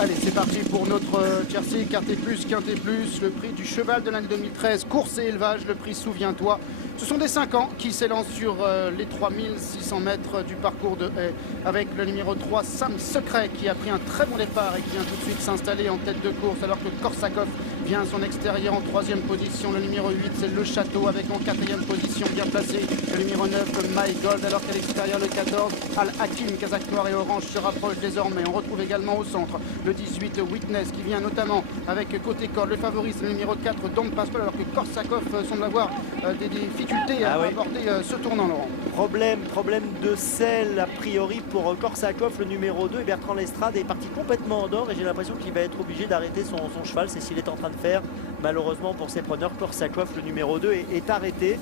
Allez, c'est parti pour notre tiercé, quarté plus, quinté plus, le prix du cheval de l'année 2013, course et élevage, le prix Souviens-toi. Ce sont des 5 ans qui s'élancent sur les 3600 mètres du parcours de haie, avec le numéro 3, Sam Secret, qui a pris un très bon départ et qui vient tout de suite s'installer en tête de course, alors que Korsakov vient à son extérieur en 3e position. Le numéro 8, c'est Le Château, avec en 4e position, bien placé, le numéro 9, My Gold, alors qu'à l'extérieur, le 14, Al Hakim, Kazakh noir et orange, se rapproche désormais. On retrouve également au centre le 18, Witness, qui vient notamment avec côté corde. Le favori, c'est le numéro 4, Don Pascal, alors que Korsakov semble avoir des difficultés à aborder ce tournant, Laurent. Problème de selle a priori pour Korsakov, le numéro 2, et Bertrand Lestrade est parti complètement en dehors et j'ai l'impression qu'il va être obligé d'arrêter son cheval. C'est ce qu'il est en train de faire malheureusement pour ses preneurs. Korsakov, le numéro 2, est arrêté.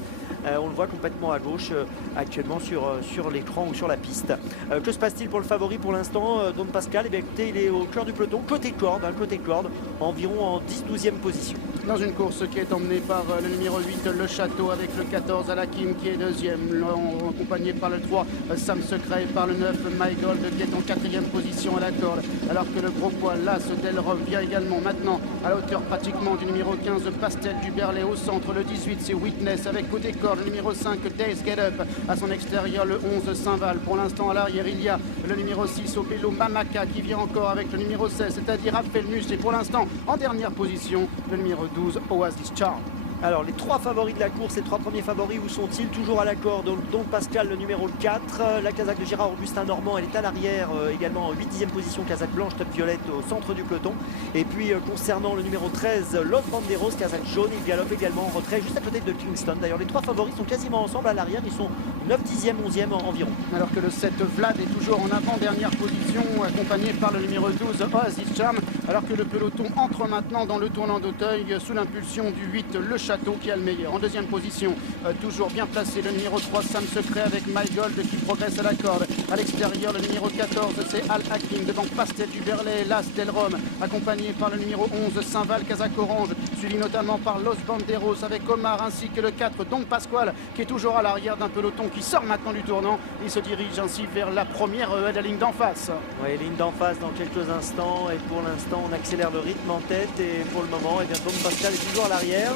On le voit complètement à gauche actuellement sur l'écran ou sur la piste. Que se passe-t-il pour le favori pour l'instant, Don Pascal? Eh bien, écoutez, il est au cœur du peloton, côté corde, environ en 10-12e position. Dans une course qui est emmenée par le numéro 8, Le Château, avec le 14, Al Hakim, qui est 2e, accompagné par le 3, Sam Secret, et par le 9, My Gold, qui est en 4e position à la corde, alors que le gros poids, l'As Delrov, vient également maintenant à la hauteur pratiquement du numéro 15, Pastel du Berlay. Au centre, le 18, c'est Witness, avec côté corde, le numéro 5, Days Get Up, à son extérieur, le 11, Saint-Val. Pour l'instant, à l'arrière, il y a le numéro 6, Obelo Mamaka, qui vient encore avec le numéro 16, c'est-à-dire Apfelmus, et pour l'instant, en dernière position, le numéro 12, Oasis Charm. Alors les 3 favoris de la course, les 3 premiers favoris, où sont-ils? Toujours à la corde, Don Pascal, le numéro 4, la Kazakh de Gérard Augustin Normand, elle est à l'arrière, également en 8e position, Kazakh blanche, top violette au centre du peloton. Et puis concernant le numéro 13, Los Banderos, Kazakh jaune, il galope également en retrait, juste à côté de Kingston. D'ailleurs les 3 favoris sont quasiment ensemble à l'arrière, ils sont 9, 10e, 11e environ. Alors que le 7, Vlad, est toujours en avant-dernière position, accompagné par le numéro 12, Oasis Charm, alors que le peloton entre maintenant dans le tournant d'Auteuil sous l'impulsion du 8, Le Château, qui a le meilleur. En 2e position, toujours bien placé, le numéro 3, Sam Secret, avec My Gold, qui progresse à la corde. À l'extérieur, le numéro 14, c'est Al Hakim, devant Pastel du Berlay, Las Del Rome, accompagné par le numéro 11, Saint-Val, Kazakh orange, suivi notamment par Los Banderos, avec Omar, ainsi que le 4, Don Pasquale, qui est toujours à l'arrière d'un peloton qui sort maintenant du tournant. Il se dirige ainsi vers la première haie de la ligne d'en face. Oui, ligne d'en face dans quelques instants, et pour l'instant on accélère le rythme en tête, et pour le moment, eh bien, Don Pascal est toujours à l'arrière,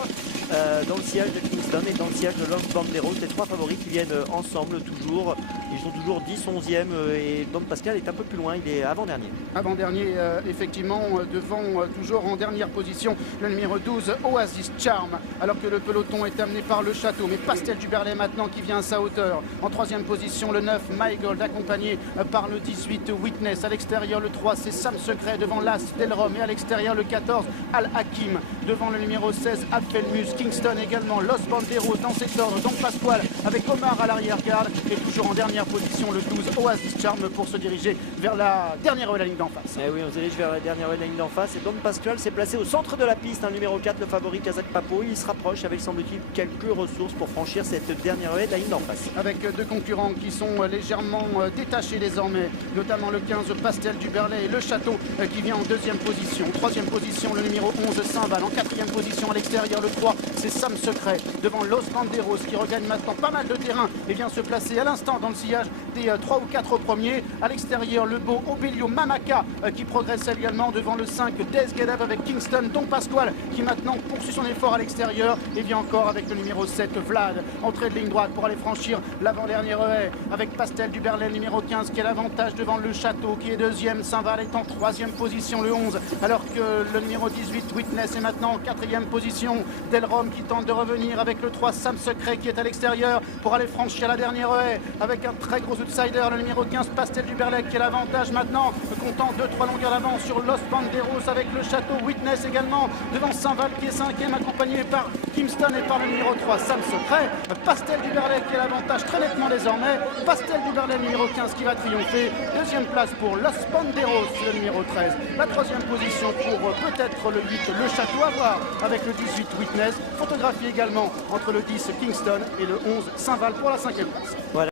dans le sillage de Kingston et dans le sillage de Los Banderos, les 3 favoris qui viennent ensemble toujours. Ils sont toujours 10, 11e, et Don Pascal est un peu plus loin, il est avant-dernier. Avant-dernier, effectivement, devant toujours en dernière position le numéro 12, Oasis Charm, alors que le peloton est amené par Le Château, mais Pastel du Berlay maintenant qui vient à sa hauteur. En 3e position, le 9, My Gold, accompagné par le 18, Witness. À l'extérieur, le 3, c'est Sam Secret, devant l'As Del Rome, et à l'extérieur, le 14, Al Hakim, devant le numéro 16, Apfelmus. Kingston également, Los Banderos dans cet ordre, Don Pasquale avec Omar à l'arrière-garde, et toujours en dernière position le 12, Oasis Charm, pour se diriger vers la dernière haie de la ligne d'en face. Eh oui, on se dirige vers la dernière haie de la ligne d'en face, et Don Pascal s'est placé au centre de la piste, numéro 4, le favori Kazakh Papo. Il se rapproche avec, semble-t-il, quelques ressources pour franchir cette dernière haie de la ligne d'en face. Avec 2 concurrents qui sont légèrement détachés désormais, notamment le 15, Pastel du Berlay, et Le Château, qui vient en 2e position. 3e position, le numéro 11, Saint-Val. En 4e position à l'extérieur, le 3, c'est Sam Secret, devant Los Banderos, qui regagne maintenant pas mal de terrain et vient se placer à l'instant dans le sillage des 3 ou 4 premiers. À l'extérieur, le beau Obelio Mamaka, qui progresse également devant le 5, Days Get Up, avec Kingston. Don Pasquale, qui maintenant poursuit son effort à l'extérieur, et vient encore avec le numéro 7, Vlad. Entrée de ligne droite pour aller franchir l'avant-dernière haie, avec Pastel du Berlay, numéro 15, qui a l'avantage devant Le Château, qui est 2e. Saint-Val est en 3e position, le 11, alors que le numéro 18, Witness, est maintenant en 4e position. Del Rome qui tente de revenir avec le 3, Sam Secret, qui est à l'extérieur pour aller franchir la dernière haie, avec un très gros outsider, le numéro 15, Pastel du Berlay, qui a l'avantage maintenant, comptant 2-3 longueurs d'avance sur Los Banderos, avec Le Château. Witness également devant Saint-Val, qui est 5e, accompagné par Kingston et par le numéro 3, Sam Secret. Pastel du Berlay qui a l'avantage très nettement désormais. Pastel du Berlay, numéro 15, qui va triompher. 2e place pour Los Banderos, le numéro 13. La 3e position pour peut-être le 8, Le Château, à voir avec le 18, Witness. Photographie également entre le 10, Kingston, et le 11, Saint-Val, pour la 5e place. Voilà.